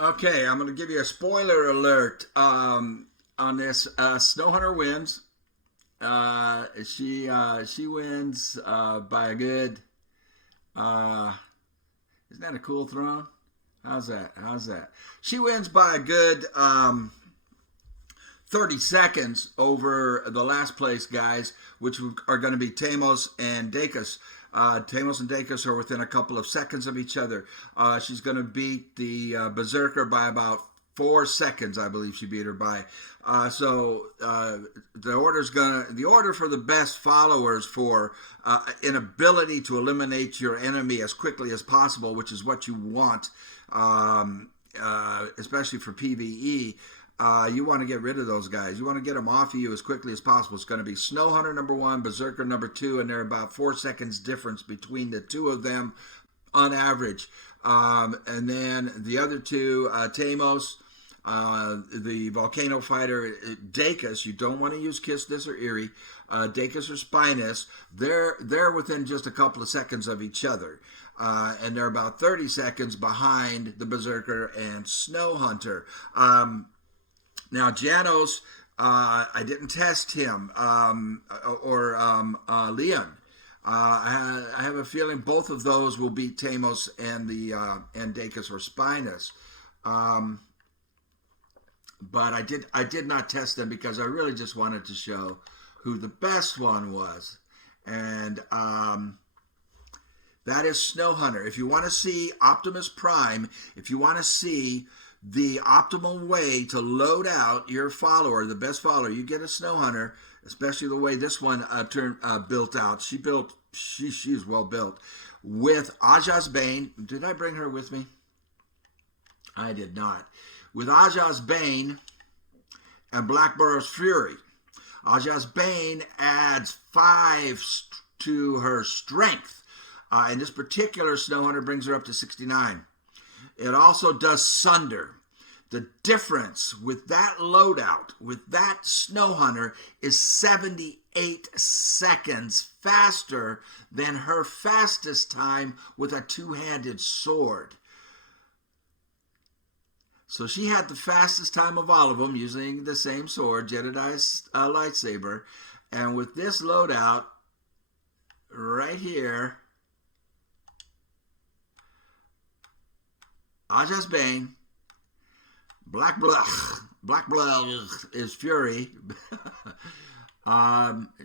Okay, I'm going to give you a spoiler alert on this. Snowhunter wins. She wins by a good. Uh, isn't that a cool throne? How's that? How's that? She wins by a good 30 seconds over the last place guys, which are going to be Teimos and Dacus. Teimos and Dacus are within a couple of seconds of each other. She's going to beat the Berserker by about 4 seconds, I believe she beat her by. The order for the best followers for an ability to eliminate your enemy as quickly as possible, which is what you want, especially for PVE. You want to get rid of those guys. You want to get them off of you as quickly as possible. It's going to be Snowhunter number one, Berserker number two, and they're about 4 seconds difference between the two of them on average. And then the other two, Teimos, the volcano fighter, Dacus. You don't want to use Kiss This or Eerie. Dacus or Spinus. They're within just a couple of seconds of each other. And they're about 30 seconds behind the Berserker and Snowhunter. Now, Janos, I didn't test him, or Leon. I have a feeling both of those will beat Teimos and Dacus or Spinus. But I did not test them because I really just wanted to show who the best one was. And that is Snowhunter. If you want to see Optimus Prime, if you want to see the optimal way to load out your follower, the best follower, you get a Snowhunter, especially the way this one built out. She's well built. With Aja's Bane, did I bring her with me? I did not. With Aja's Bane and Black Burrow's Fury. Aja's Bane adds 5 to her strength. And this particular Snowhunter brings her up to 69. It also does Sunder. The difference with that loadout, with that Snowhunter, is 78 seconds faster than her fastest time with a two-handed sword. So she had the fastest time of all of them using the same sword, Jedediah's lightsaber. And with this loadout right here, Aja's Bane, Black Blood is Fury.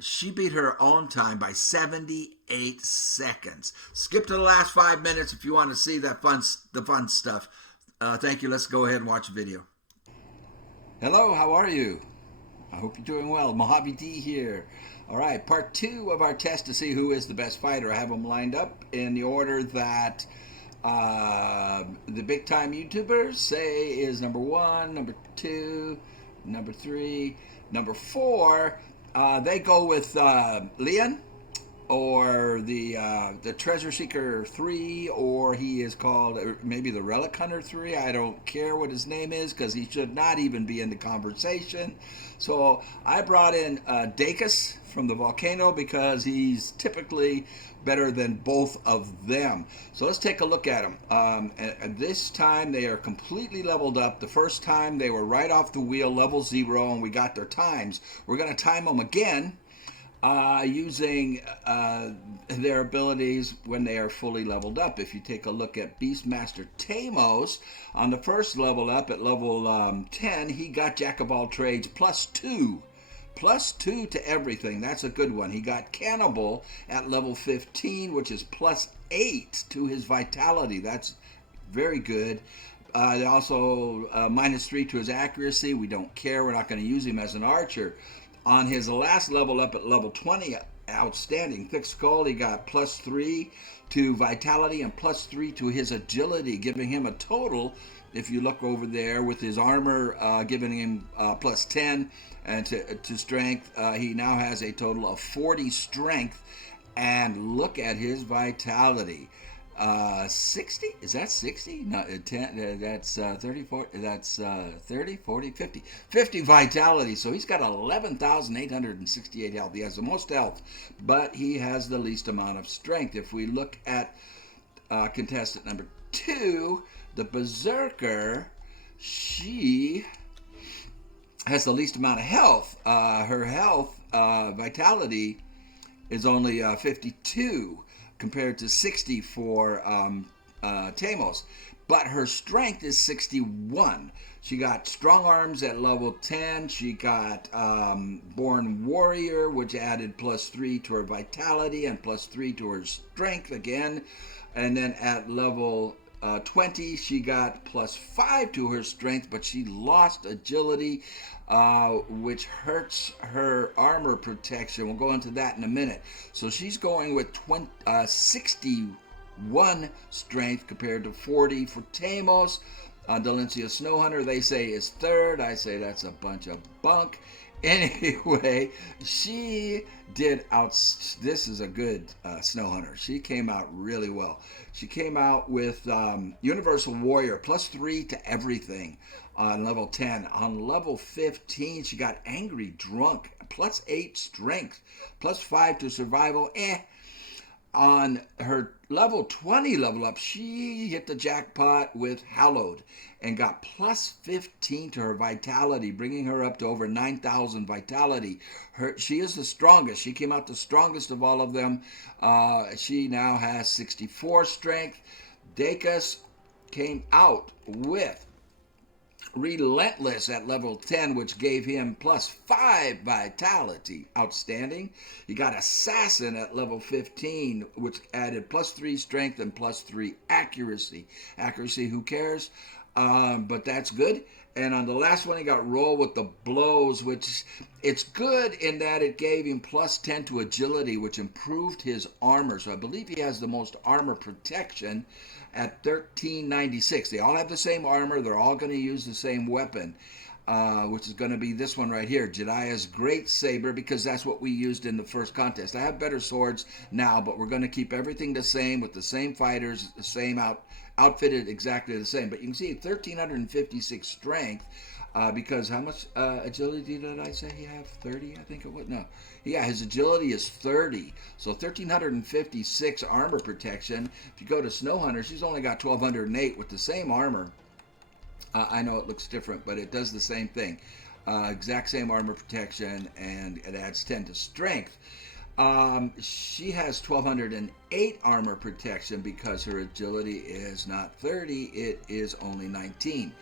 She beat her own time by 78 seconds. Skip to the last 5 minutes if you want to see the fun stuff. Thank you. Let's go ahead and watch the video. Hello, how are you? I hope you're doing well. MojaveD here. All right, part 2 of our test to see who is the best fighter. I have them lined up in the order that the big time YouTubers say is number 1, number 2, number 3, number 4. They go with Leon, or the Treasure Seeker 3, or he is called maybe the Relic Hunter 3. I don't care what his name is because he should not even be in the conversation. So I brought in Dacus from the volcano because he's typically better than both of them. So let's take a look at them. And this time they are completely leveled up. The first time they were right off the wheel, level 0, and we got their times. We're going to time them again using their abilities when they are fully leveled up. If you take a look at Beastmaster Teimos, on the first level up at level 10, he got Jack of all trades +2. +2 to everything. That's a good one. He got Cannibal at level 15, which is +8 to his vitality. That's very good. Also -3 to his accuracy. We don't care. We're not going to use him as an archer. On his last level up at level 20, outstanding. Thick Skull, he got +3 to vitality and +3 to his agility, giving him a total, if you look over there, with his armor giving him +10 and to strength, he now has a total of 40 strength. And look at his vitality. 60? Is that 60? No, 10, that's 30, 40, that's 30, 40, 50. 50 vitality. So he's got 11,868 health. He has the most health, but he has the least amount of strength. If we look at contestant number 2, the Berserker, she has the least amount of health. Her health vitality is only 52 compared to 60 for Teimos, but her strength is 61. She got strong arms at level 10. She got born warrior, which added +3 to her vitality and +3 to her strength again. And then at level 20, she got +5 to her strength, but she lost agility, which hurts her armor protection. We'll go into that in a minute. So she's going with 61 strength compared to 40 for Teimos. Delencia Snowhunter, they say, is third. I say that's a bunch of bunk. Anyway, she did out. This is a good Snowhunter. She came out really well. She came out with Universal Warrior +3 to everything on level 10. On level 15, she got Angry Drunk +8 strength, +5 to survival. On her level 20 level up, she hit the jackpot with Hallowed and got +15 to her vitality, bringing her up to over 9,000 vitality. She is the strongest. She came out the strongest of all of them. She now has 64 strength. Dacus came out with Relentless at level 10, which gave him +5 vitality. Outstanding. You got Assassin at level 15, which added +3 strength and +3 accuracy. Accuracy, who cares? But that's good. And on the last one, he got Roll with the Blows, which it's good in that it gave him +10 to agility, which improved his armor. So I believe he has the most armor protection at 1396. They all have the same armor. They're all going to use the same weapon, which is going to be this one right here, Jediah's Great Saber, because that's what we used in the first contest. I have better swords now, but we're going to keep everything the same with the same fighters, the same outfitted exactly the same. But you can see 1,356 strength, because how much agility did I say he have? 30, I think it was. No. Yeah, his agility is 30. So 1,356 armor protection. If you go to Snowhunter, she's only got 1,208 with the same armor. I know it looks different, but it does the same thing. Exact same armor protection, and it adds 10 to strength. She has 1,208 armor protection because her agility is not 30, it is only 19.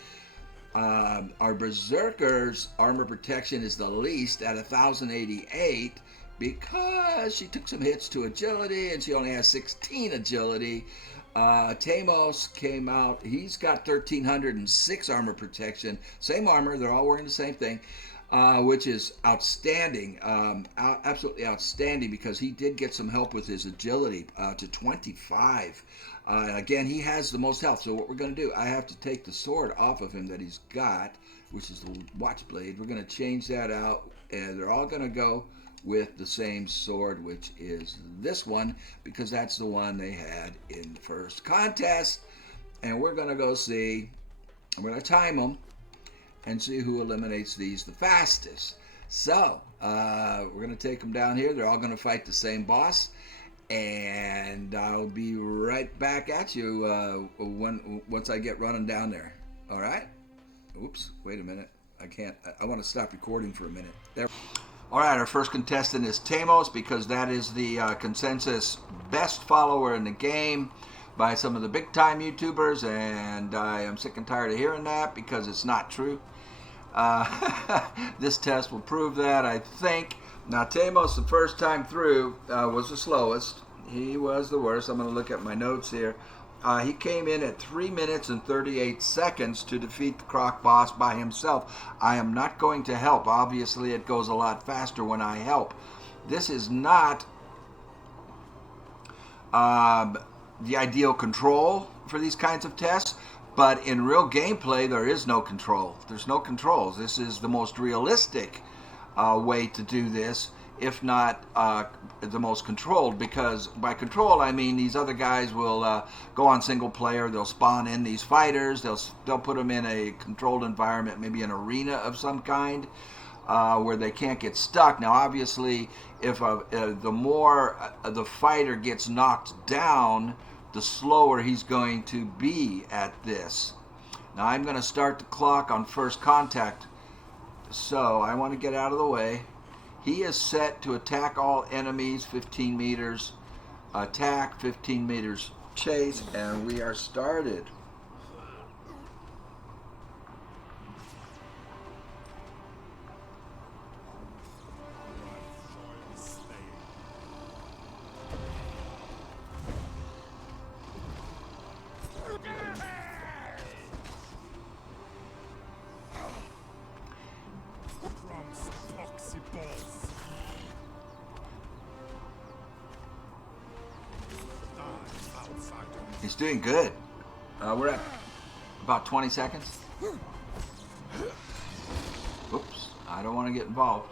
Our Berserker's armor protection is the least at 1,088 because she took some hits to agility and she only has 16 agility. Teimos came out, he's got 1,306 armor protection, same armor, they're all wearing the same thing, which is outstanding, absolutely outstanding, because he did get some help with his agility to 25. Again, he has the most health, so what we're going to do, I have to take the sword off of him that he's got, which is the watch blade. We're going to change that out, and they're all going to go with the same sword, which is this one, because that's the one they had in the first contest. And we're going to go see, I'm going to time them and see who eliminates these the fastest. So we're going to take them down here. They're all going to fight the same boss, and I'll be right back at you once I get running down there. All right. Oops, wait a minute. I want to stop recording for a minute. There. All right, our first contestant is Teimos, because that is the consensus best follower in the game by some of the big time YouTubers, and I am sick and tired of hearing that because it's not true. This test will prove that, I think. Now, Teimos, the first time through, was the slowest. He was the worst. I'm going to look at my notes here. He came in at 3 minutes and 38 seconds to defeat the Croc boss by himself. I am not going to help. Obviously, it goes a lot faster when I help. This is not the ideal control for these kinds of tests, but in real gameplay, there is no control. There's no controls. This is the most realistic way to do this, if not the most controlled, because by control I mean these other guys will go on single player, they'll spawn in these fighters, they'll put them in a controlled environment, maybe an arena of some kind, where they can't get stuck. Now obviously if the more the fighter gets knocked down, the slower he's going to be at this. Now I'm going to start the clock on first contact. So I want to get out of the way. He is set to attack all enemies, 15 meters. Attack, 15 meters. Chase, and we are started. He's doing good. We're at about 20 seconds. Oops, I don't want to get involved.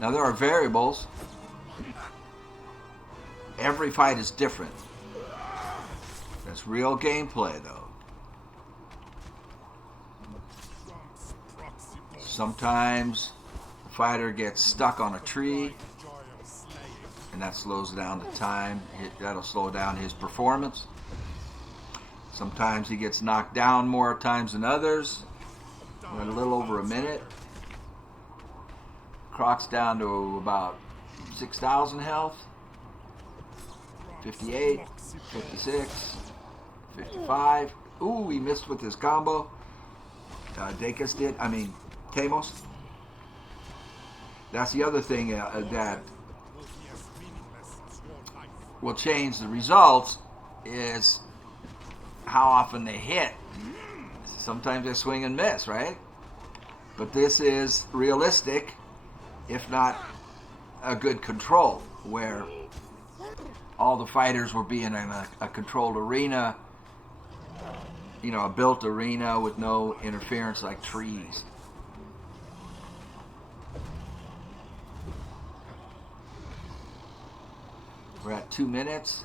Now there are variables. Every fight is different. That's real gameplay, though. Sometimes the fighter gets stuck on a tree, and that slows down the time. That'll slow down his performance. Sometimes he gets knocked down more times than others. We're at a little over a minute. Croc's down to about 6,000 health. 58, 56. 55. Ooh, he missed with his combo. Teimos. That's the other thing that will change the results is how often they hit. Sometimes they swing and miss, right? But this is realistic, if not a good control, where all the fighters will be in a controlled arena, you know, a built arena with no interference like trees. We're at 2 minutes.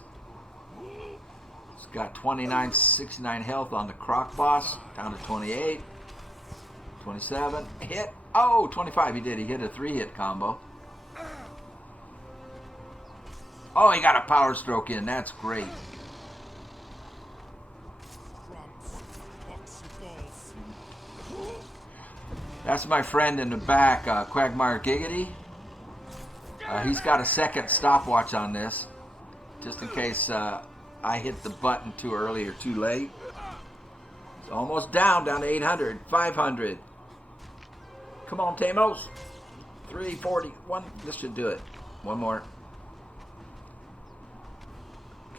It's got 2969 health on the Croc boss, down to 28. 27. Hit. Oh, 25 he did. He hit a 3-hit combo. Oh, he got a power stroke in. That's great. That's my friend in the back, Quagmire Giggity. He's got a second stopwatch on this, just in case I hit the button too early or too late. It's almost down to 800, 500. Come on, Teimos. 340. One. This should do it. One more.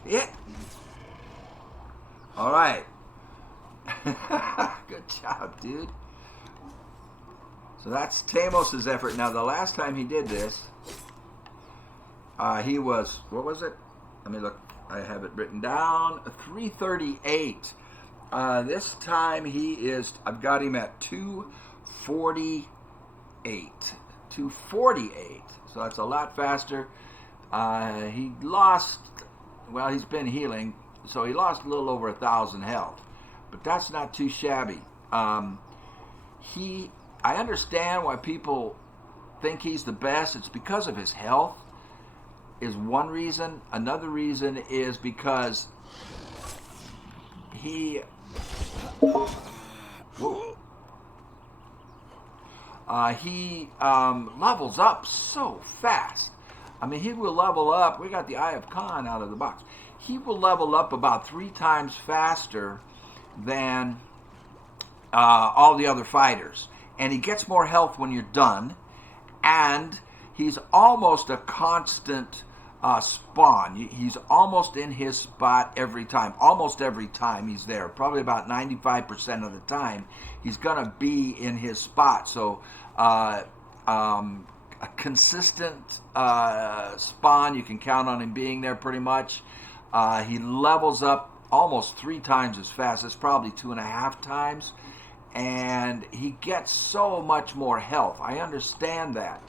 Hit. All right. Good job, dude. So that's Teimos' effort. Now, the last time he did this, he was, what was it? Let me look. I have it written down. 338. This time he is, I've got him at 248. 248. So that's a lot faster. He lost, well, he's been healing, so he lost a little over 1,000 health. But that's not too shabby. I understand why people think he's the best. It's because of his health is one reason. Another reason is because he levels up so fast. I mean, he will level up. We got the Eye of Khan out of the box. He will level up about 3 times faster than all the other fighters. And he gets more health when you're done. And he's almost a constant spawn. He's almost in his spot every time. Almost every time he's there. Probably about 95% of the time he's going to be in his spot. So a consistent spawn, you can count on him being there pretty much. He levels up almost 3 times as fast. It's probably 2.5 times. And he gets so much more health. I understand that.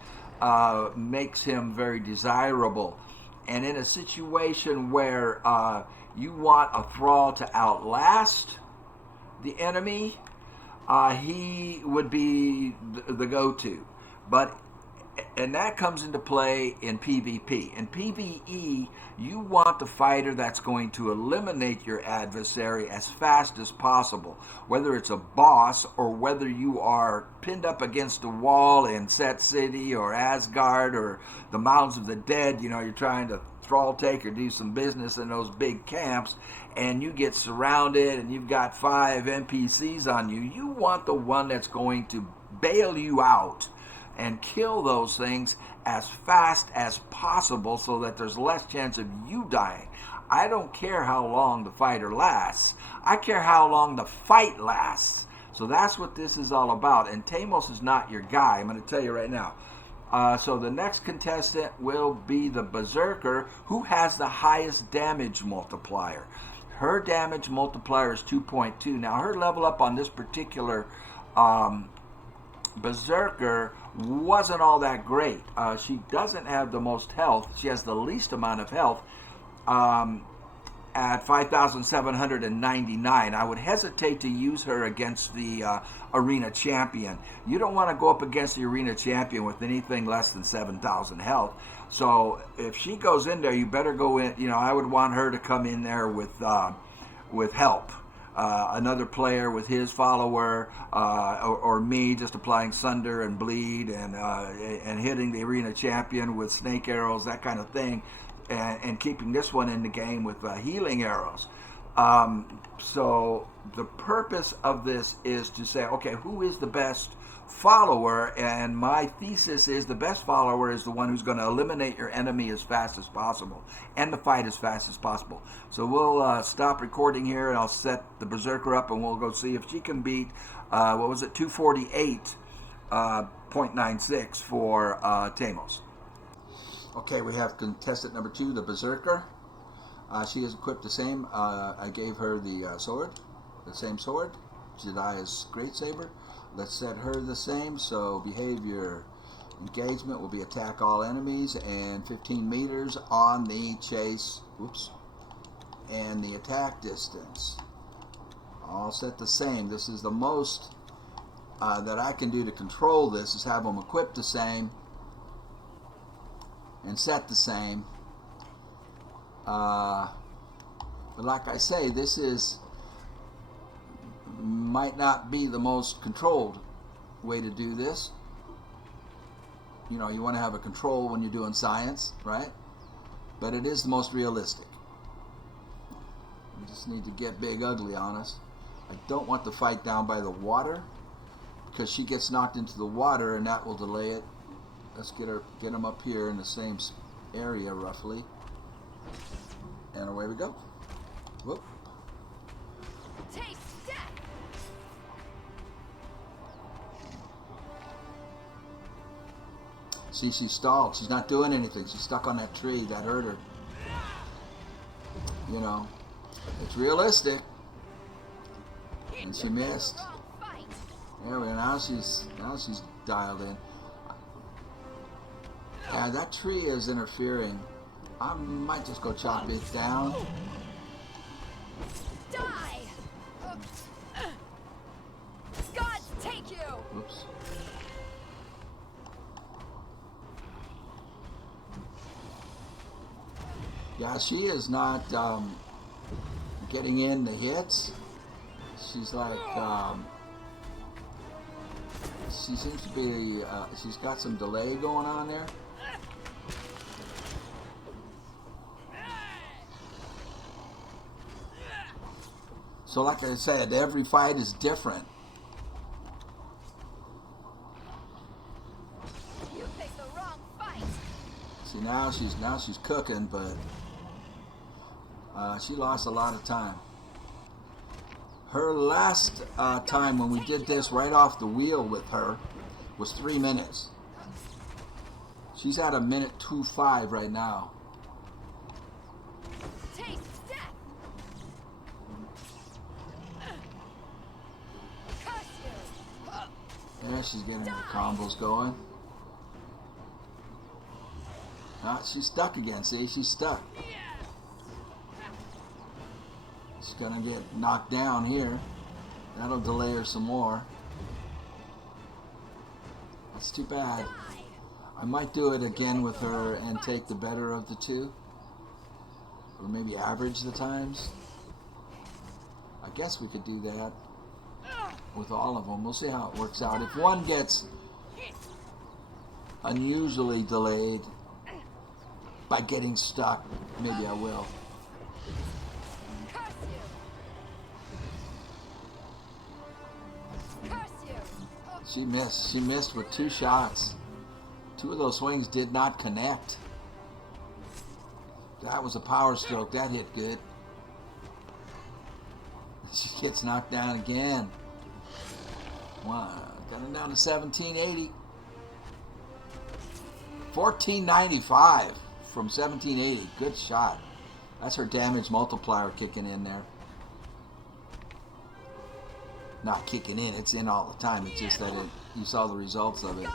Makes him very desirable. And in a situation where you want a thrall to outlast the enemy, he would be the go-to. But and that comes into play in PvP. In PvE, you want the fighter that's going to eliminate your adversary as fast as possible, whether it's a boss or whether you are pinned up against a wall in Set City or Asgard or the Mountains of the Dead. You know, you're trying to thrall take or do some business in those big camps, and you get surrounded and you've got 5 NPCs on you. You want the one that's going to bail you out and kill those things as fast as possible so that there's less chance of you dying. I don't care how long the fighter lasts. I care how long the fight lasts. So that's what this is all about. And Teimos is not your guy. I'm going to tell you right now. So the next contestant will be the Berserker, who has the highest damage multiplier. Her damage multiplier is 2.2. Now her level up on this particular Berserker wasn't all that great. She doesn't have the most health. She has the least amount of health at 5,799. I would hesitate to use her against the arena champion. You don't want to go up against the arena champion with anything less than 7,000 health. So if she goes in there, you better go in. You know, I would want her to come in there with help. Another player with his follower, or me just applying Sunder and Bleed and hitting the arena champion with snake arrows, that kind of thing, and keeping this one in the game with healing arrows. So the purpose of this is to say, okay, who is the best follower? And my thesis is the best follower is the one who's going to eliminate your enemy as fast as possible and the fight as fast as possible. So we'll stop recording here, and I'll set the Berserker up, and we'll go see if she can beat, 248.96 for Teimos. Okay, we have contestant number 2, the Berserker. She is equipped the same. I gave her the sword, the same sword, Jedi's Great Saber. Let's set her the same. So behavior engagement will be attack all enemies and 15 meters on the chase. Oops. And the attack distance, all set the same. This is the most that I can do to control this, is have them equipped the same and set the same. But like I say, this might not be the most controlled way to do this. You know, you want to have a control when you're doing science, right? But it is the most realistic. You just need to get big ugly on us. I don't want the fight down by the water, because she gets knocked into the water and that will delay it. Let's get them up here in the same area roughly. And away we go. Whoop. See, she stalled. She's not doing anything. She's stuck on that tree. That hurt her. You know, it's realistic. And she missed. There we go. Now she's dialed in. Yeah, that tree is interfering. I might just go chop it down. Die! God take you! Oops. Yeah, she is not getting in the hits. She's like, she seems to be, she's got some delay going on there. So like I said, every fight is different. You picked the wrong fight. See, now she's cooking, but she lost a lot of time. Her last time when we did this right off the wheel with her was 3 minutes. She's at 1:25 right now. Taste death. Yeah, she's getting her combos going. She's stuck again. See, she's stuck. She's gonna get knocked down here. That'll delay her some more. It's too bad. I might do it again with her and take the better of the two. Or maybe average the times. I guess we could do that with all of them. We'll see how it works out. If one gets unusually delayed by getting stuck, maybe I will. She missed. She missed with 2 shots. 2 of those swings did not connect. That was a power stroke. That hit good. She gets knocked down again. Wow. Got him down to 1780. 1495 from 1780. Good shot. That's her damage multiplier kicking in there. Not kicking in, it's in all the time. It's just that you saw the results of it.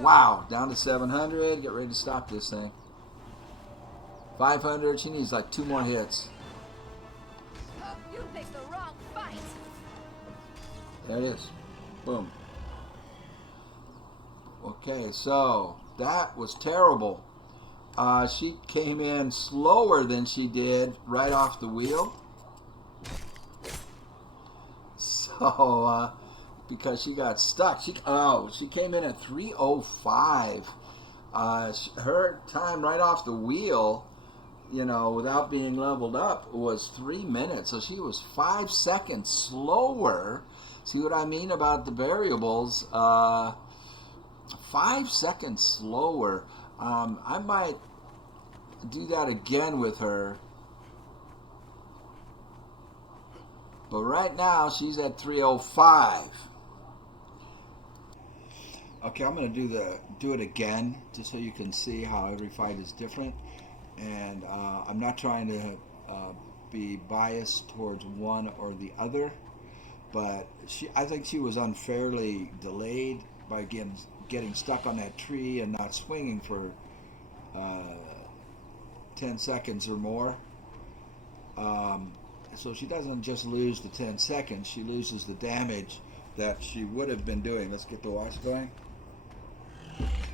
Wow, down to 700. Get ready to stop this thing. 500. She needs like 2 more hits. You picked the wrong fight. There it is. Boom. Okay, so that was terrible. She came in slower than she did right off the wheel. So, because she got stuck. She came in at 3:05. Her time right off the wheel, you know, without being leveled up, was 3 minutes. So she was 5 seconds slower. See what I mean about the variables? 5 seconds slower. I might do that again with her. But right now, she's at 3:05. Okay, I'm going to do it again, just so you can see how every fight is different. And I'm not trying to be biased towards one or the other, but I think she was unfairly delayed by getting stuck on that tree and not swinging for 10 seconds or more. So she doesn't just lose the 10 seconds, she loses the damage that she would have been doing. Let's get the watch going.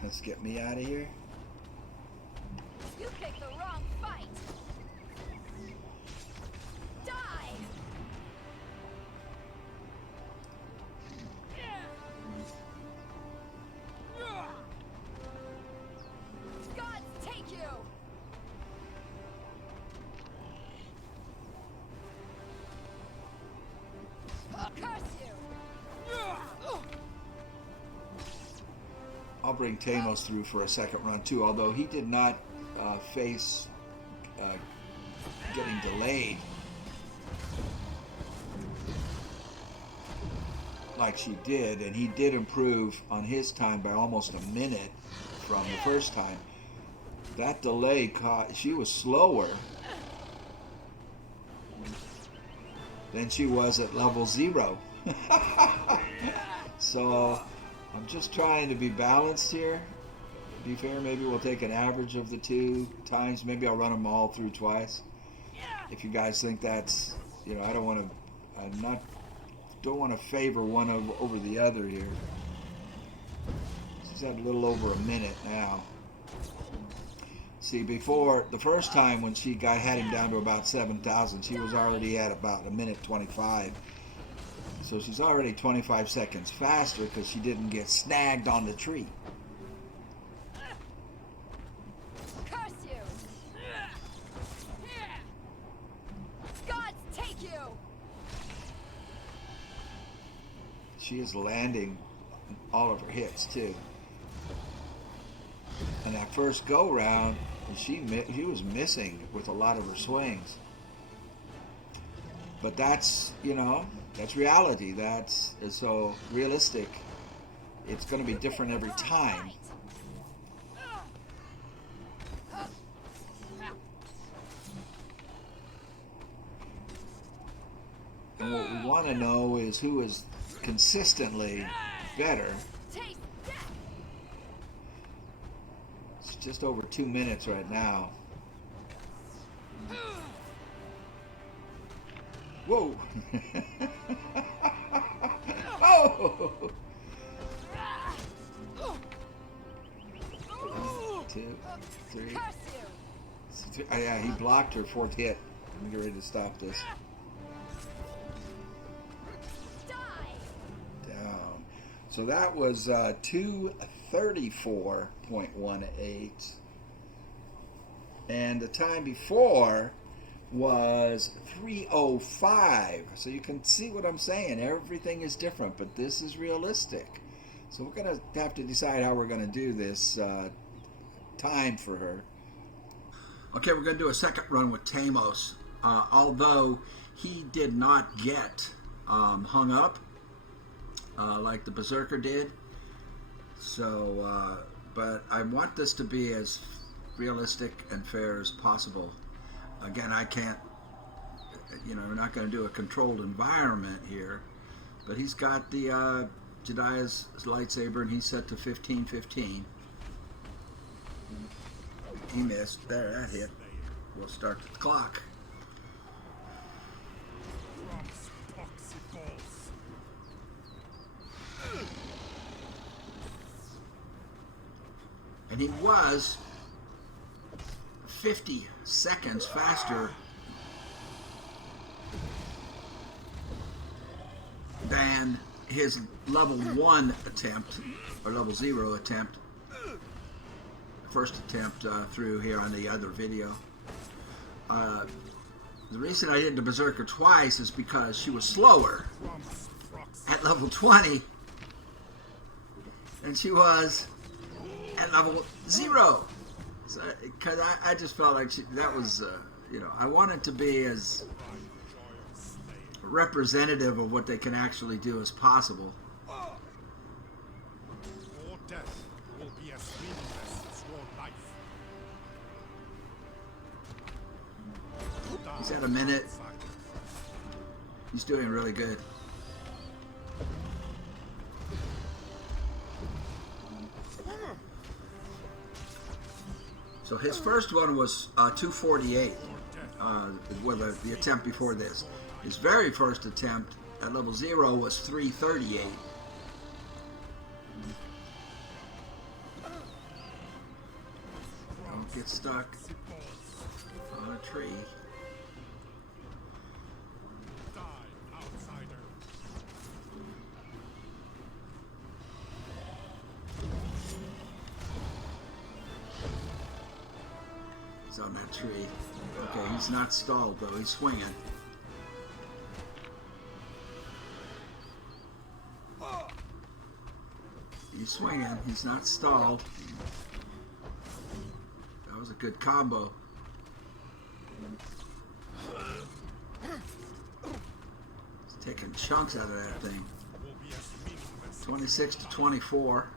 Let's get me out of here. You picked the wrong fight. Die. Gods take you. Curse you. I'll bring Teimos through for a second run too, although he did not face getting delayed like she did, and he did improve on his time by almost a minute from the first time. That delay she was slower than she was at level 0. So I'm just trying to be balanced here. To be fair, maybe we'll take an average of the 2 times. Maybe I'll run them all through twice. If you guys think that's, you know, I don't want to favor one over the other here. She's at a little over a minute now. See, before the first time when she had him down to about 7,000, she was already at about 1:25. So she's already 25 seconds faster because she didn't get snagged on the tree. Curse you. Gods take you. She is landing all of her hits too. And that first go round, she was missing with a lot of her swings. But that's, you know, that's reality. That's so realistic. It's going to be different every time. And what we want to know is who is consistently better. It's just over 2 minutes right now. Whoa! Oh! three. Curse you! Oh, yeah, he blocked her fourth hit. I'm ready to stop this. Die! Down. So that was 234.18. And the time before was 3:05. So you can see what I'm saying. Everything is different, but this is realistic. So we're going to have to decide how we're going to do this time for her. Okay, we're going to do a second run with Teimos. Although he did not get hung up like the Berserker did. So, but I want this to be as realistic and fair as possible. Again, I can't, we're not going to do a controlled environment here, but he's got the Jediah's lightsaber, and he's set to 15-15. He missed. There, that hit. We'll start the clock. And he was 50 seconds faster than his level 1 attempt, or level 0 attempt, first attempt through here on the other video. The reason I did the Berserker twice is because she was slower at level 20 than she was at level 0. So, because I just felt like that was, I wanted to be as representative of what they can actually do as possible. Your death will be as meaningless as your life. He's at a minute. He's doing really good. So his first one was 248, with the attempt before this. His very first attempt at level 0 was 338. Don't get stuck on a tree. Die, outsider. He's on that tree. Okay, he's not stalled though. He's swinging. He's swinging. He's not stalled. That was a good combo. He's taking chunks out of that thing. 26 to 24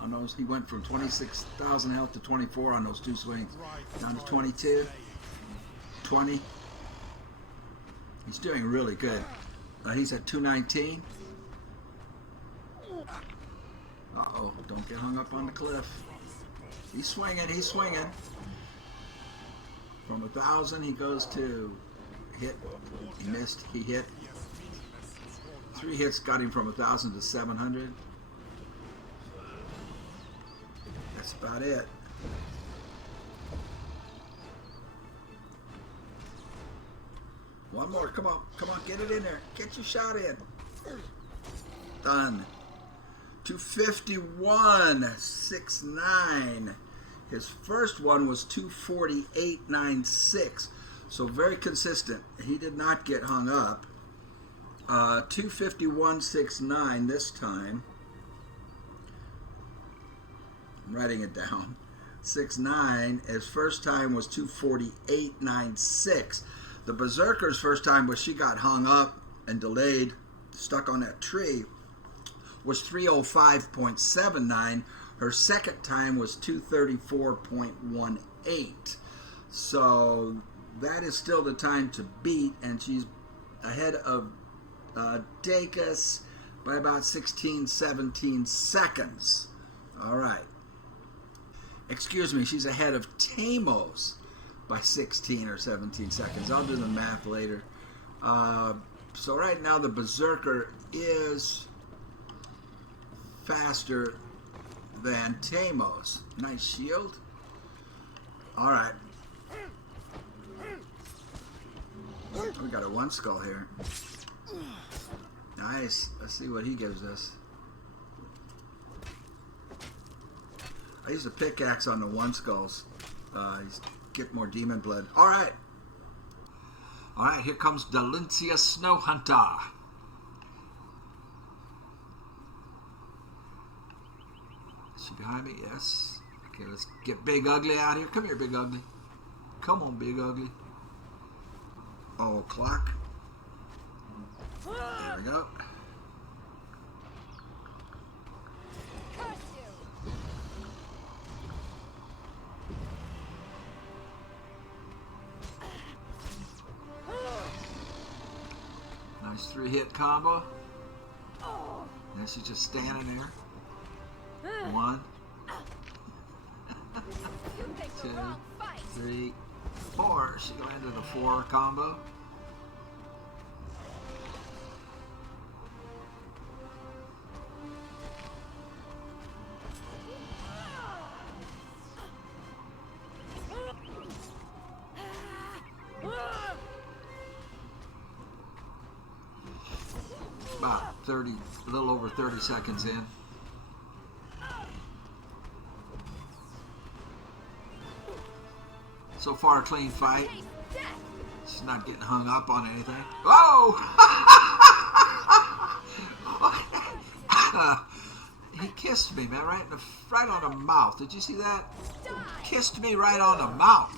on those. He went from 26,000 health to 24 on those two swings. Down to 22. 20. He's doing really good. He's at 219. Uh-oh, don't get hung up on the cliff. He's swinging, he's swinging. From 1,000, he goes to hit. He missed, he hit. 3 hits got him from 1,000 to 700. That's about it. One more, come on, get it in there. Get your shot in. Done. 251.69. His first one was 248.96. So very consistent. He did not get hung up. 251.69 this time. I'm writing it down. 6.9. His first time was 248.96. The Berserker's first time was she got hung up and delayed, stuck on that tree, was 305.79. Her second time was 234.18. So that is still the time to beat, and she's ahead of Dacus by about 16, 17 seconds. All right. Excuse me, she's ahead of Teimos by 16 or 17 seconds. I'll do the math later. So right now the Berserker is faster than Teimos. Nice shield. All right. We got a one skull here. Nice. Let's see what he gives us. I use a pickaxe on the one skulls. Get more demon blood. All right. All right. Here comes Dalencia Snowhunter. Is she behind me? Yes. Okay, let's get Big Ugly out here. Come here, Big Ugly. Come on, Big Ugly. Oh, clock. There we go. Curse you! Nice 3-hit combo. And she's just standing there. 1, You picked the 2, wrong fight! 3, 4. She go into the 4 combo. About 30, a little over 30 seconds in. So far, a clean fight. Taste death! She's not getting hung up on anything. Whoa! He kissed me, man, right on the mouth. Did you see that? Die! Kissed me right on the mouth.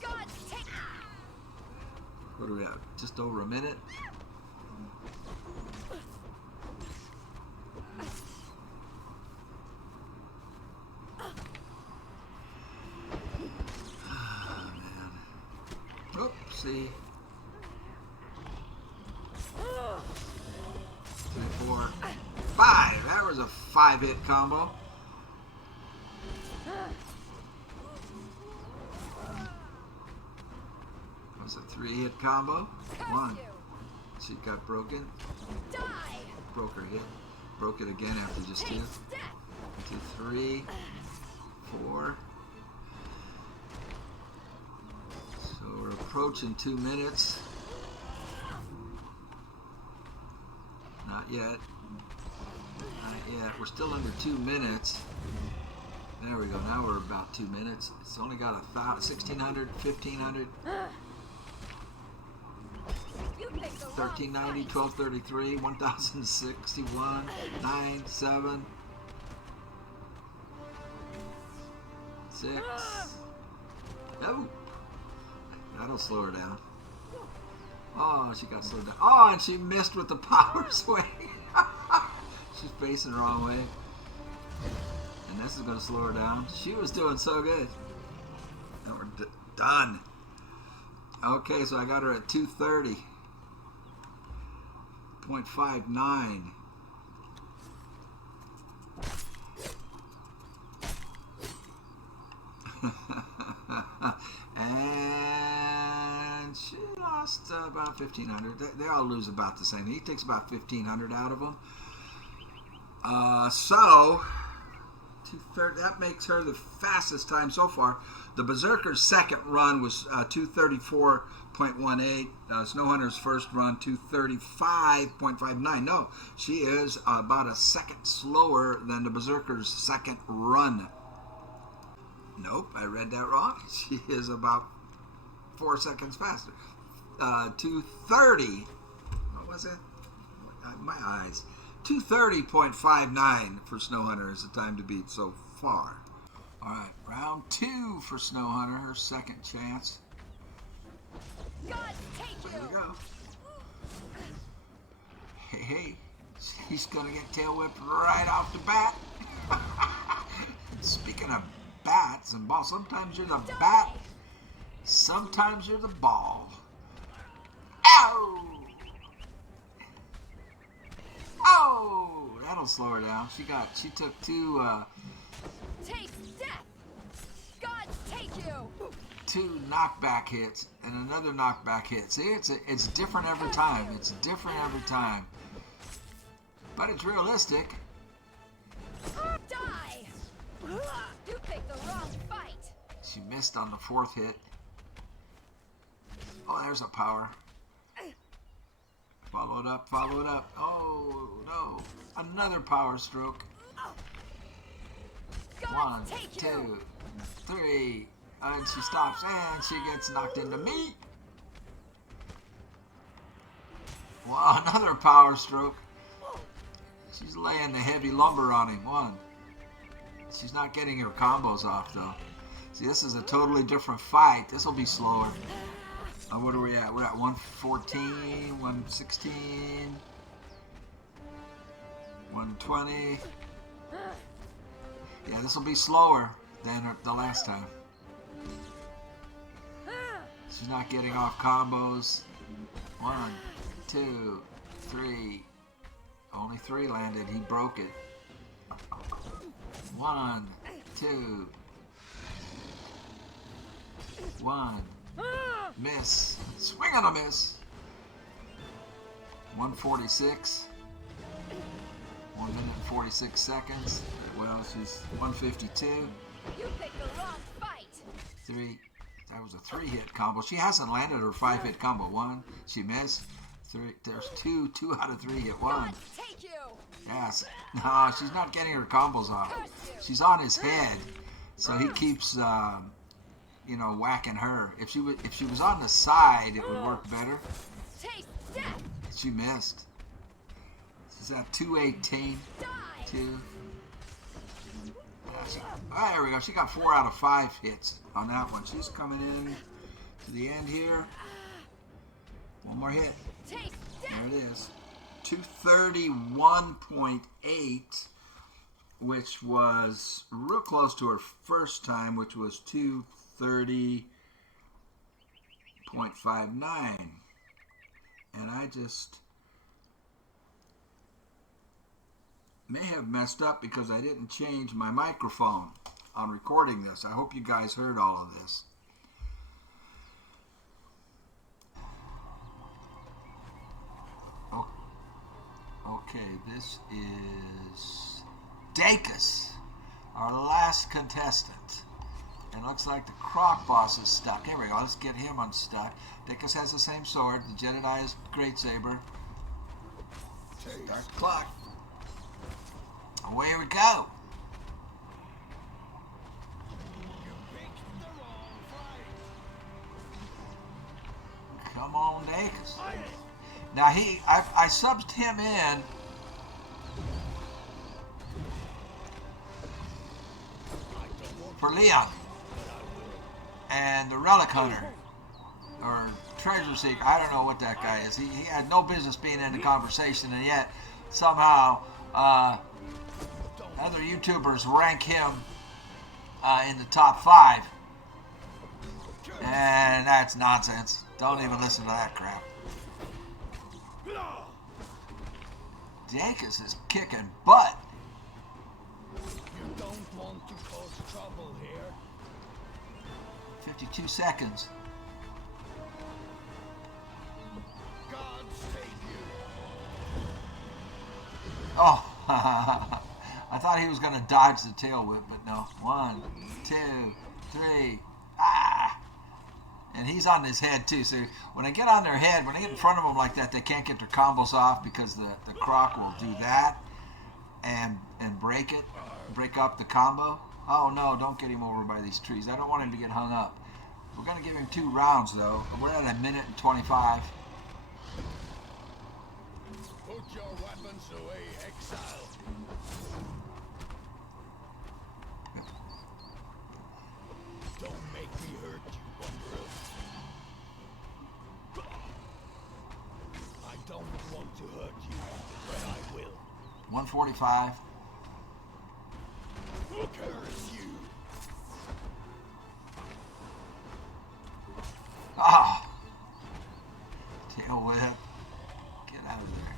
God take... What do we have? Just over a minute. Oh, man. Oopsie. 3, 4, 5. That was a 5-hit combo. That was a 3-hit combo. Curse 1. you! She got broken. Die! Broke her hit. Broke it again after just 2. Taste death! 2, 3, 4. So we're approaching 2 minutes. Not yet. Not yet. We're still under 2 minutes. There we go. Now we're about 2 minutes. It's only got 1,600, 1,500, You picked the wrong 1,390, fight! 1,233, 1,061, 9, 7, 6. Oh! That'll slow her down. Oh, she got slowed down. Oh, and she missed with the power swing. She's facing the wrong way. And this is going to slow her down. She was doing so good. And we're done. Okay, so I got her at 230.59. And she lost about 1,500. They all lose about the same. He takes about 1,500 out of them. So 230. That makes her the fastest time so far. The Berserker's second run was 234.18. Snowhunter's first run 235.59. No, she is about a second slower than the Berserker's second run. Nope, I read that wrong. She is about 4 seconds faster. 230. What was it? My eyes. 230.59 for Snowhunter is the time to beat so far. All right, round 2 for Snowhunter, her second chance. God take There we you! go. Hey, she's gonna get tail whipped right off the bat. Speaking of bats and balls, sometimes you're the bat, sometimes you're the ball. Ow! Oh, that'll slow her down. She took 2 Taste death! God take you! 2 knockback hits and another knockback hit. See, it's different every time. It's different every time. But it's realistic. Die! You picked the wrong fight. She missed on the 4th hit. Oh, there's a power. Follow it up, follow it up. Oh, no. Another power stroke. God, 1, take 2, you. 3. And she stops and she gets knocked into me. Wow, another power stroke. She's laying the heavy lumber on him. 1. She's not getting her combos off though. See, this is a totally different fight. This will be slower. What are we at? We're at 114, 116, 120. Yeah, this will be slower than the last time. She's not getting off combos. 1, 2, 3. Only 3 landed. He broke it. 1, 2. 1. Miss. Swing on a miss. 146. 1 minute and 46 seconds. Well, she's 152. You picked the wrong fight. 3. That was a 3-hit combo. She hasn't landed her 5-hit combo. 1. She missed. 3. There's 2. 2 out of 3 hit 1. God, take you. Yes. No, she's not getting her combos off. She's on his head, so he keeps, you know, whacking her. If she was on the side, it would work better. Taste death. She missed. She's at 218. 2. Oh, there we go. She got 4 out of 5 hits on that one. She's coming in to the end here. One more hit. Taste death. There it is. 231.8, which was real close to her first time, which was 230.59. And I just may have messed up because I didn't change my microphone on recording this. I hope you guys heard all of this. Okay, this is Teimos, our last contestant. It looks like the Croc boss is stuck. Here we go. Let's get him unstuck. Teimos has the same sword. The Jedediah's great saber. Start the clock. Away we go. Come on, Teimos. Now I subbed him in. For Leon and the Relic Hunter or Treasure Seeker. I don't know what that guy is. He had no business being in the conversation, and yet somehow other YouTubers rank him in the top 5, and that's nonsense. Don't even listen to that crap. Teimos is kicking butt. You don't want to cause trouble here. 52 seconds. God save you. Oh, I thought he was going to dodge the tail whip, but no. 1, 2, 3. Ah! And he's on his head too. So when I get on their head, when I get in front of them like that, they can't get their combos off because the Croc will do that and break it, break up the combo. Oh no, don't get him over by these trees. I don't want him to get hung up. We're going to give him 2 rounds though. We're at 1 minute and 25. Put your weapons away, exile. Don't make me hurt you, wanderer. I don't want to hurt you, but I will. 145. Curse you. Oh. Tail whip. Get out of there.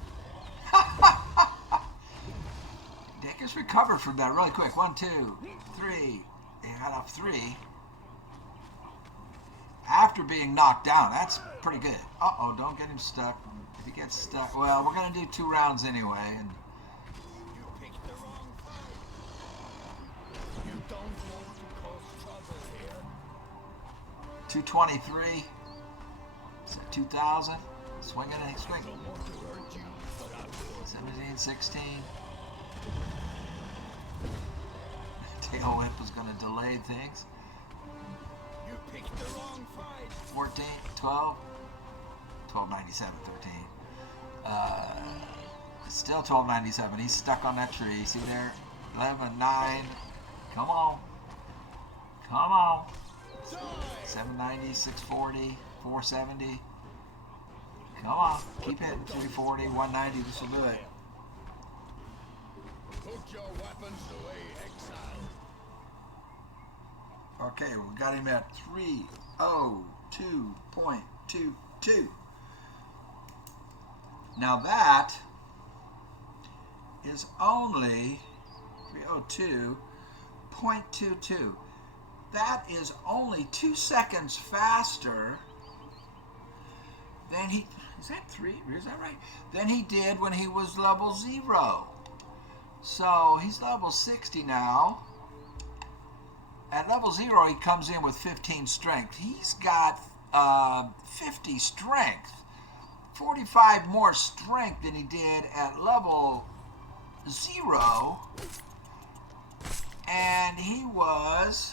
Teimos recovered from that really quick. 1, 2, 3. They got up 3. After being knocked down. That's pretty good. Uh-oh, don't get him stuck. If he gets stuck, well, we're going to do 2 rounds anyway. And You picked the wrong fight. You 223. Is it 2,000? Swinging and swinging. 17, 16. Tail whip was going to delay things. You picked the wrong fight. 14, 12, 1297, 13. Still 1297. He's stuck on that tree. See there? 11, 9. Come on. Come on. 790, 640, 470. Come on. Keep hitting. 340, 190. This will do it. Put your weapons away, exile. Okay, we got him at 302.22. Now that is only 302.22. That is only 2 seconds faster than he, is that 3? Is that right? Than he did when he was level 0. So he's level 60 now. At level 0, he comes in with 15 strength. He's got 50 strength. 45 more strength than he did at level 0. And he was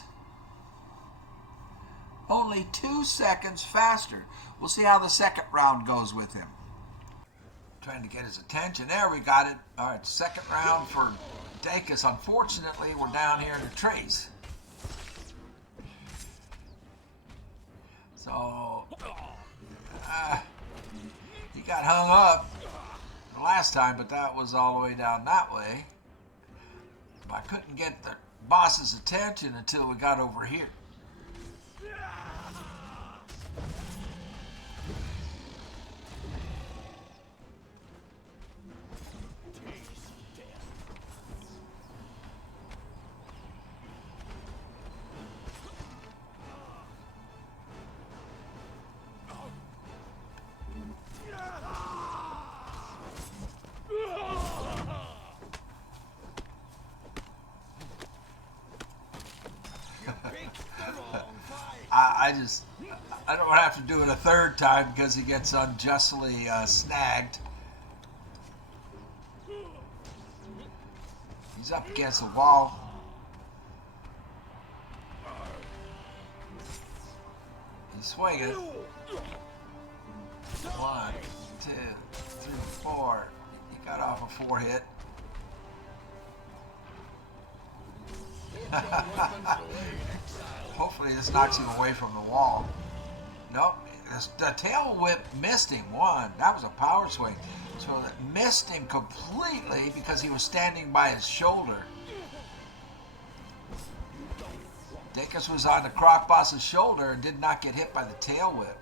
only 2 seconds faster. We'll see how the second round goes with him. Trying to get his attention. There, we got it. All right, second round for Dacus. Unfortunately, we're down here in the trees. So, he got hung up the last time, but that was all the way down that way. I couldn't get the boss's attention until we got over here. I don't have to do it a third time because he gets unjustly snagged. He's up against the wall. He's swinging. 1, 2, 3, 4. He got off a 4 hit. Hopefully this knocks him away from the wall. Nope. The tail whip missed him. That was a power swing. So it missed him completely because he was standing by his shoulder. Dacus was on the croc boss's shoulder and did not get hit by the tail whip.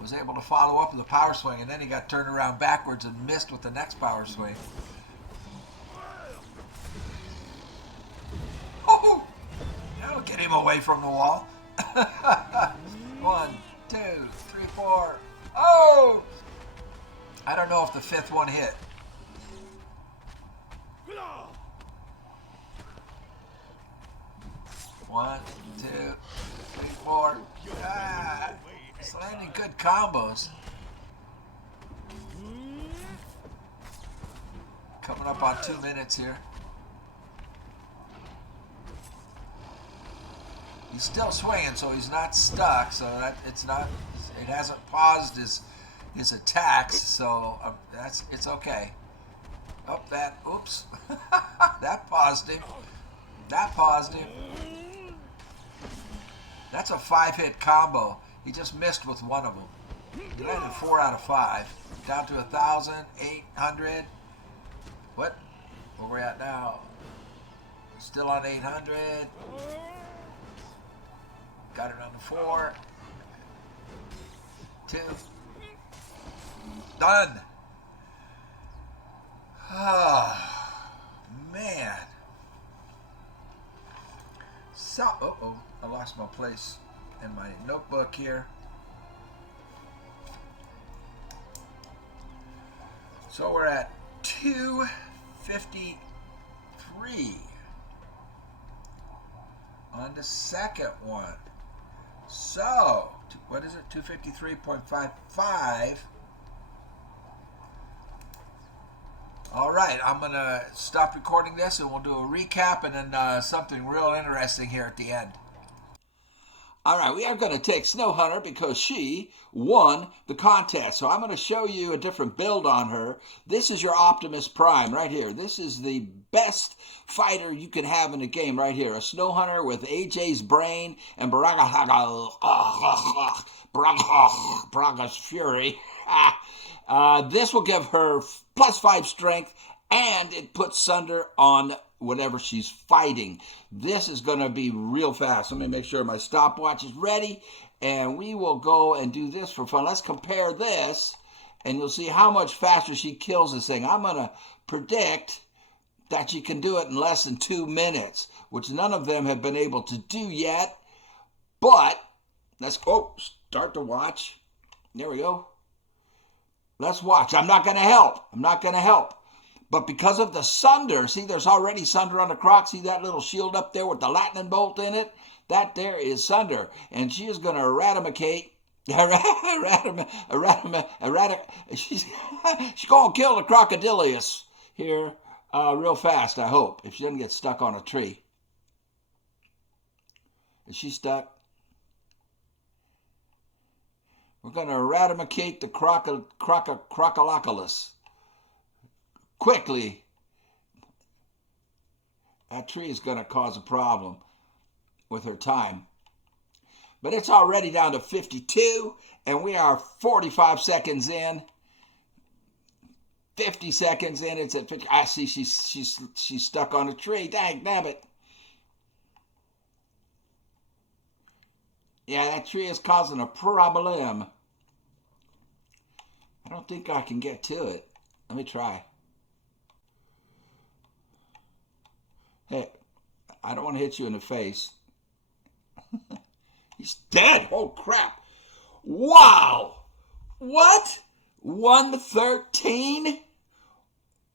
Was able to follow up with a power swing, and then he got turned around backwards and missed with the next power swing. Oh! That'll get him away from the wall. 1, 2, 3, 4. Oh! I don't know if the 5th one hit. 1, 2, 3, 4. It's landing good combos. Coming up on 2 minutes here. He's still swinging, so he's not stuck. So that it hasn't paused his attacks. So it's okay. Oh, oops. That paused him. That paused him. That's a 5-hit combo. He just missed with one of them. He landed 4 out of 5. Down to 1,800. What? Where we at now? Still on 800. Got it on the 4. 2. Done. Oh, man. So, I lost my place in my notebook here. So we're at 253 on the second one. So, what is it? 253.55. All right, I'm going to stop recording this and we'll do a recap and then something real interesting here at the end. All right, we are going to take Snowhunter because she won the contest. So I'm going to show you a different build on her. This is your Optimus Prime right here. This is the best fighter you can have in the game right here. A Snowhunter with AJ's brain and Braga's fury. This will give her +5 strength, and it puts Sunder on whatever she's fighting. This is going to be real fast. Let me make sure my stopwatch is ready, and we will go and do this for fun. Let's compare this, and you'll see how much faster she kills this thing. I'm going to predict that she can do it in less than 2 minutes, which none of them have been able to do yet. But let's go. Start to watch. There we go. Let's watch. I'm not going to help. But because of the Sunder, see, there's already Sunder on the croc. See that little shield up there with the lightning bolt in it? That there is Sunder. And she is going to eradicate. She's going to kill the crocodilius here real fast, I hope, if she doesn't get stuck on a tree. Is she stuck? We're going to eradicate the crocodilus. Quickly. That tree is going to cause a problem with her time. But it's already down to 52, and we are 45 seconds in. 50 seconds in, it's at 50. I see she's stuck on a tree. Dang, damn it. Yeah, that tree is causing a problem. I don't think I can get to it. Let me try. Hey, I don't want to hit you in the face. He's dead. Oh, crap. Wow. What? 113?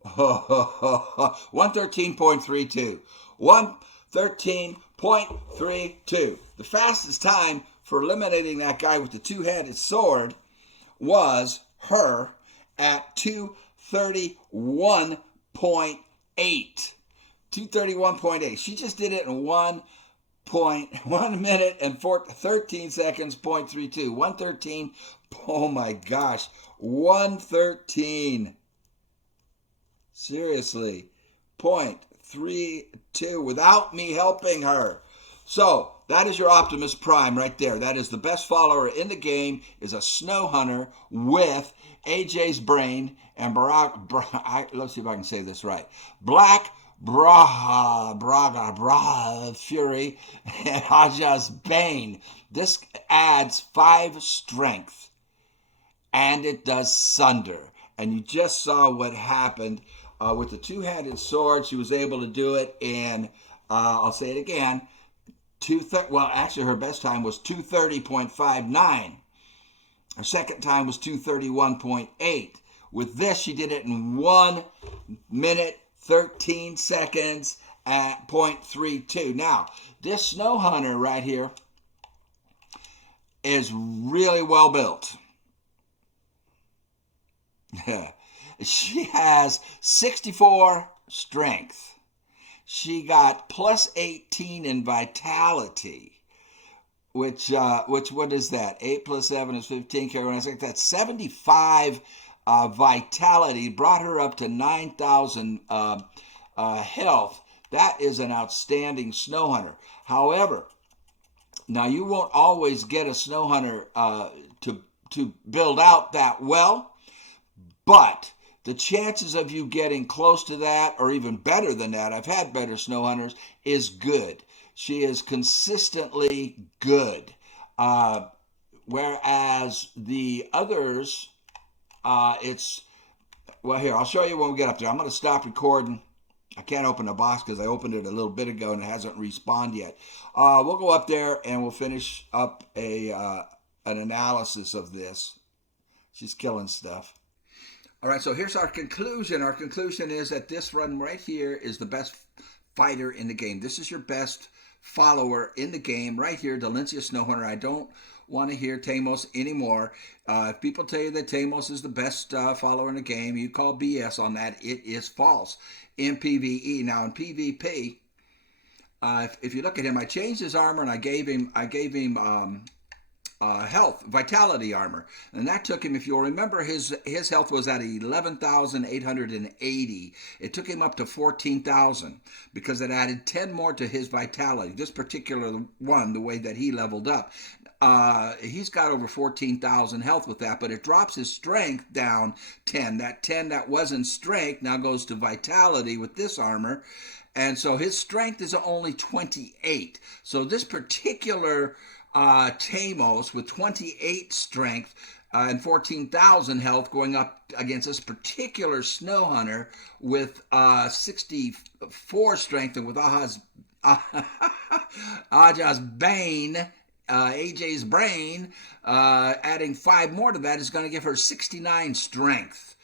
113.32. 113.32. The fastest time for eliminating that guy with the two-handed sword was her at 231.8. 231.8. She just did it in 1 minute and 13 seconds, 0.32. 113. Oh my gosh. 113. Seriously. 0.32 without me helping her. So that is your Optimus Prime right there. That is the best follower in the game, is a Snowhunter with AJ's brain and let's see if I can say this right. Black Braga Fury and Aja's Bane. This adds 5 strength, and it does Sunder. And you just saw what happened with the two-handed sword. She was able to do it in, I'll say it again, actually her best time was 230.59. Her second time was 231.8. With this, she did it in 1 minute, 13 seconds at 0.32. Now, this Snowhunter right here is really well built. She has 64 strength. She got +18 in vitality, which what is that? 8 + 7 is 15. Carry I think that's 75 vitality. Brought her up to 9,000 health. That is an outstanding Snowhunter. However, now you won't always get a Snowhunter to build out that well, but the chances of you getting close to that or even better than that, I've had better Snowhunters, is good. She is consistently good. Whereas the others, well, here, I'll show you when we get up there. I'm going to stop recording. I can't open the box because I opened it a little bit ago and it hasn't respawned yet. We'll go up there and we'll finish up an analysis of this. She's killing stuff. All right, so here's our conclusion. Our conclusion is that this run right here is the best fighter in the game. This is your best follower in the game right here, Dalencia Snowhunter. I don't want to hear Teimos anymore. If people tell you that Teimos is the best follower in the game, you call BS on that. It is false in PvE. Now in PvP, if you look at him, I changed his armor and I gave him health, vitality armor, and that took him, if you'll remember, his health was at 11,880. It took him up to 14,000 because it added 10 more to his vitality. This particular one, the way that he leveled up, he's got over 14,000 health with that, but it drops his strength down 10. That 10 that was in strength now goes to vitality with this armor, and so his strength is only 28. So this particular Teimos with 28 strength and 14,000 health going up against this particular Snowhunter with 64 strength and with Aja's Bane, AJ's brain, adding 5 more to that is going to give her 69 strength.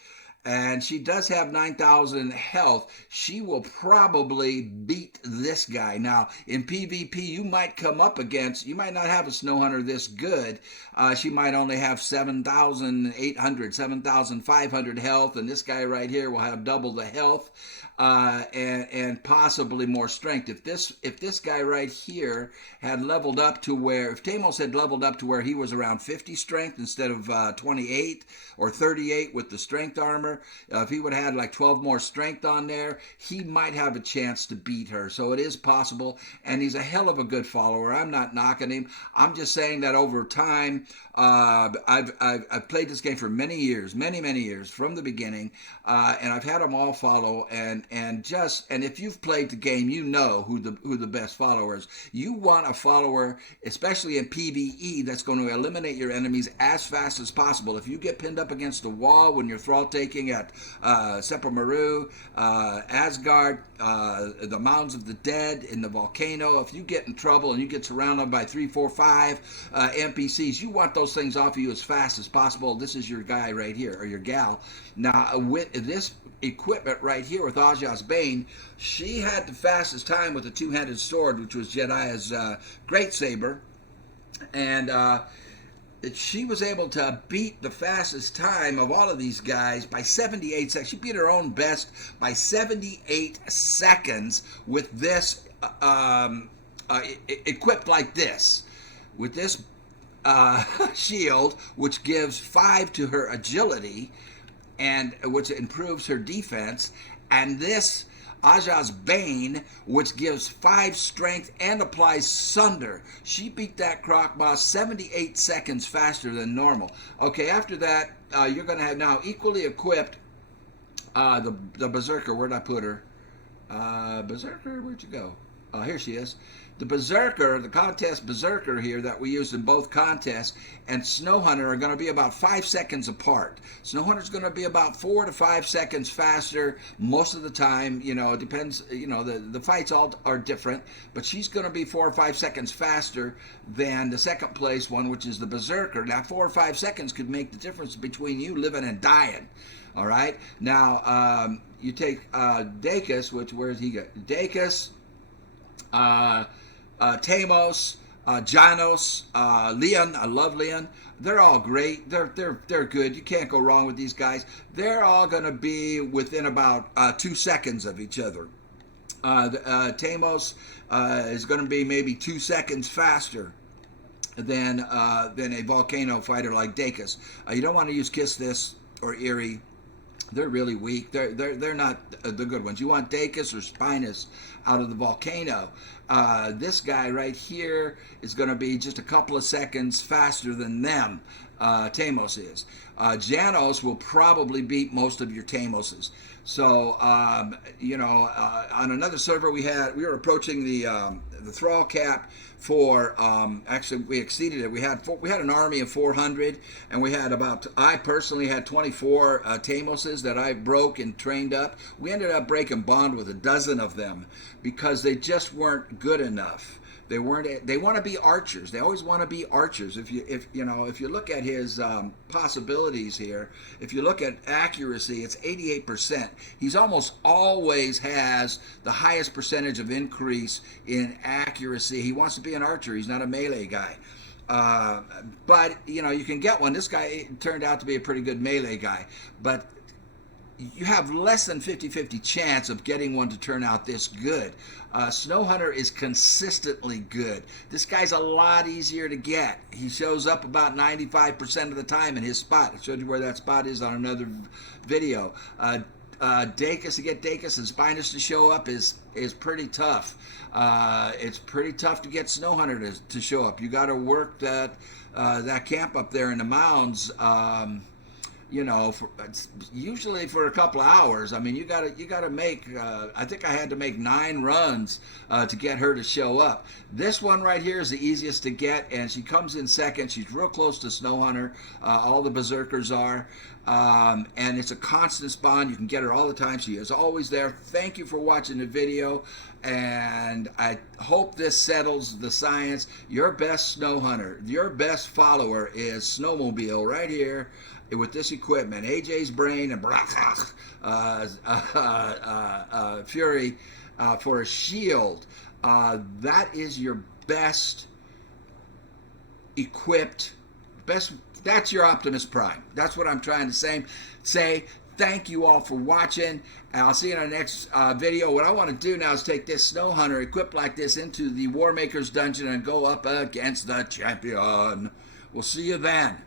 And she does have 9,000 health. She will probably beat this guy. Now, in PvP, you might come up against, you might not have a Snowhunter this good. She might only have 7,800, 7,500 health, and this guy right here will have double the health and possibly more strength. If this guy right here had leveled up to where, if Teimos had leveled up to where he was around 50 strength instead of 28 or 38 with the strength armor, if he would have had like 12 more strength on there, he might have a chance to beat her. So it is possible, and he's a hell of a good follower. I'm not knocking him. I'm just saying that over time, I've played this game for many years, many years from the beginning, and I've had them all follow. And if you've played the game, you know who the best follower is. You want a follower, especially in PvE, that's going to eliminate your enemies as fast as possible. If you get pinned up against the wall when you're thrall taking at Sepulmaru, Asgard, the Mounds of the Dead, in the volcano, if you get in trouble and you get surrounded by 3, 4, 5 NPCs, you want those things off of you as fast as possible. This is your guy right here, or your gal. Now, with this equipment right here with Aja's Bane, she had the fastest time with the two-handed sword, which was Jedi's great saber, and she was able to beat the fastest time of all of these guys by 78 seconds. She beat her own best by 78 seconds with this equipped like this, with this shield, which gives 5 to her agility, and which improves her defense, and this Aja's Bane, which gives 5 strength and applies Sunder. She beat that croc boss 78 seconds faster than normal. Okay, after that, you're going to have now equally equipped the Berserker. Where'd I put her? Berserker, where'd you go? Here she is. The Berserker, the contest Berserker here that we used in both contests, and Snowhunter are going to be about 5 seconds apart. Snowhunter's going to be about 4 to 5 seconds faster most of the time. You know, it depends. You know, the fights all are different, but she's going to be 4 or 5 seconds faster than the second place one, which is the Berserker. Now, 4 or 5 seconds could make the difference between you living and dying. All right. Now, you take Dacus, which, where's he got? Dacus. Teimos, Janos, Leon. I love Leon. They're all great. They're good. You can't go wrong with these guys. They're all going to be within about 2 seconds of each other. Teimos is going to be maybe 2 seconds faster than a volcano fighter like Dacus. You don't want to use Kiss This or Eerie. They're really weak. They're not the good ones. You want Dacus or Spinus out of the volcano. This guy right here is going to be just a couple of seconds faster than them. Teimos is. Janos will probably beat most of your Teimoses. So on another server we were approaching the thrall cap for actually we exceeded it. We had an army of 400, and we had I personally had 24 Teimoses that I broke and trained up. We ended up breaking bond with a dozen of them because they just weren't good enough. They weren't. They want to be archers. They always want to be archers. If you look at his possibilities here, if you look at accuracy, it's 88%. He's almost always has the highest percentage of increase in accuracy. He wants to be an archer. He's not a melee guy. But you can get one. This guy turned out to be a pretty good melee guy, but you have less than 50-50 chance of getting one to turn out this good. Snowhunter is consistently good. This guy's a lot easier to get. He shows up about 95% of the time in his spot. I showed you where that spot is on another video. Dacus, to get Dacus and Spinus to show up is pretty tough. It's pretty tough to get Snowhunter to show up. You got to work that camp up there in the mounds. Usually for a couple of hours. I mean, you gotta make. I think I had to make 9 runs to get her to show up. This one right here is the easiest to get, and she comes in second. She's real close to Snowhunter. All the Berserkers are, and it's a constant spawn. You can get her all the time. She is always there. Thank you for watching the video, and I hope this settles the science. Your best Snowhunter, your best follower is Snowmobile right here. With this equipment, AJ's Brain and Fury for a shield. That is your best equipped, that's your Optimus Prime. That's what I'm trying to say. Thank you all for watching, and I'll see you in the next video. What I want to do now is take this Snowhunter equipped like this into the War Maker's dungeon and go up against the champion. We'll see you then.